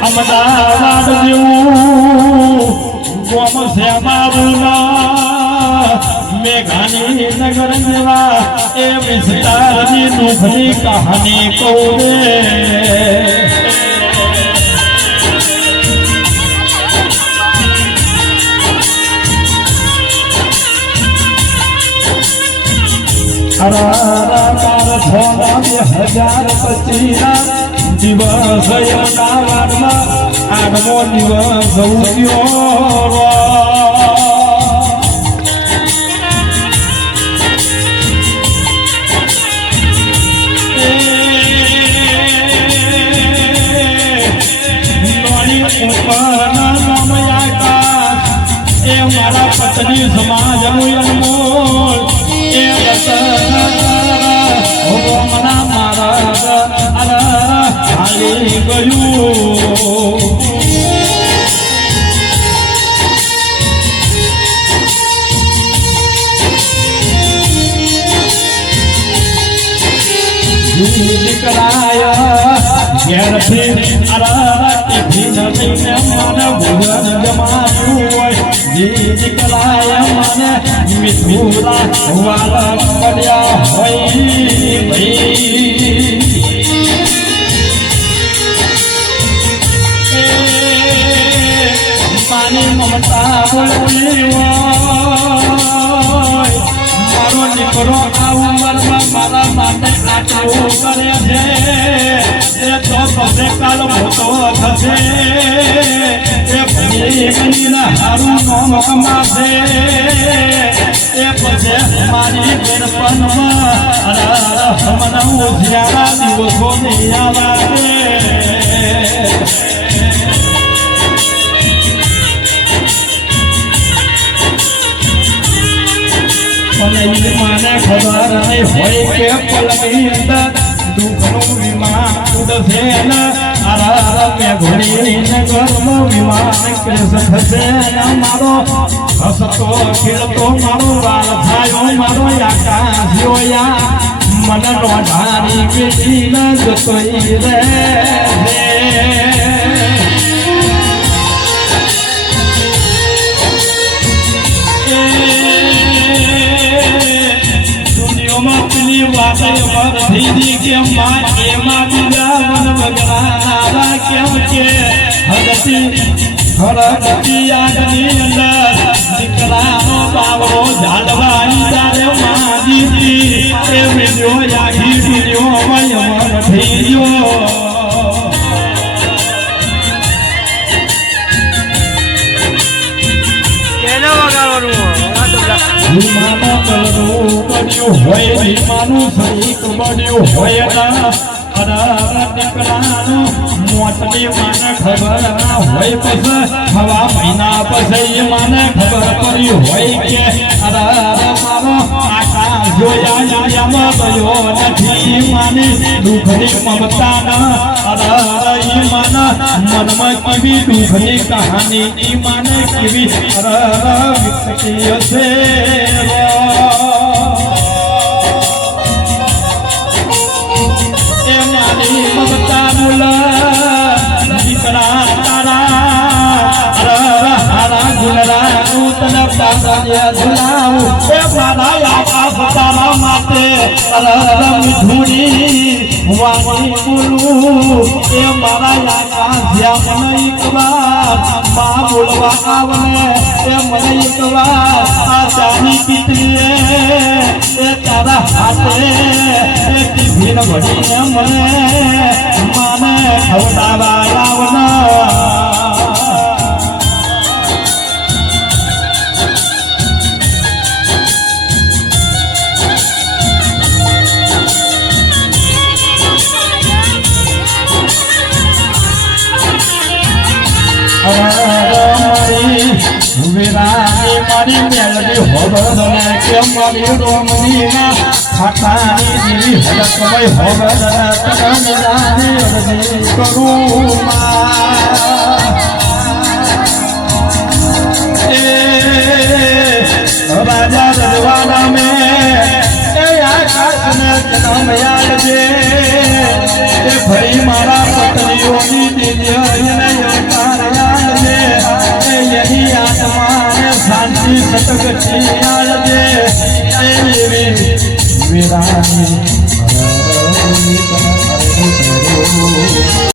અમદાવાદ જેવું ગોમ શ્યામારુના મેઘાની નગર જેવા કહાની કહું રે. અરારા તાર થોડા બે હજાર પચીના દિવસ આઠમો દિવસ ઉદ્યો સમાજ અનમોલ એ મના મારા હાલી ગયું દીકરાયા ઘેરથી અરાટી ભીન જમાયું દીકરાયા મને મિથુરા વાલ પડ્યા હોય ભાઈ માની મમતા મારો દીકરો આવું મારા માટે ગણીને હારું નોમ કમાશે એ પછી મારી બેનપણમાં હમણાં પણ ખબર નહીં હોય કે અંદર. મારો હસતો ખેલતો મારો વાલ થાયો મારો આકાશ મન નો ધારી પેટી ન જતોઈ રે. વાતે મરથી દી કે માં એમાં બીજા હરગતી આગની હોય વિમાનું સૈક બન્યું હોય અરર માને હોય પછી હવા મહિના પછી માને હોય કે અરર મારો આકાશ જોયા ગયો નથી. માને દુઃખની મમતા ના. અરર ઈ માના મનમાં કેવી દુઃખની કહાની? ઈ માને કેવી હશે પાદન્ય એ મારા લાપા તારા માટે અરર મિઠુડી વાણી બોલું એ મારા આકાશ મને એકવાર મા બોલવા આવને એ મને એકવાર આ ચાની પીતરીએ એ તારા હાથે એ ટિફિન ભરીને મને માને ખવડાવા મારી વિરાની મારી મેલડી હોબળને કે મારી રોમનીના ખાટાની દીવી હડકમય હોબળને તને રાની અરજી મારા પત્નીઓની દિવ્ય શાંતિ દે દેવી વિરાની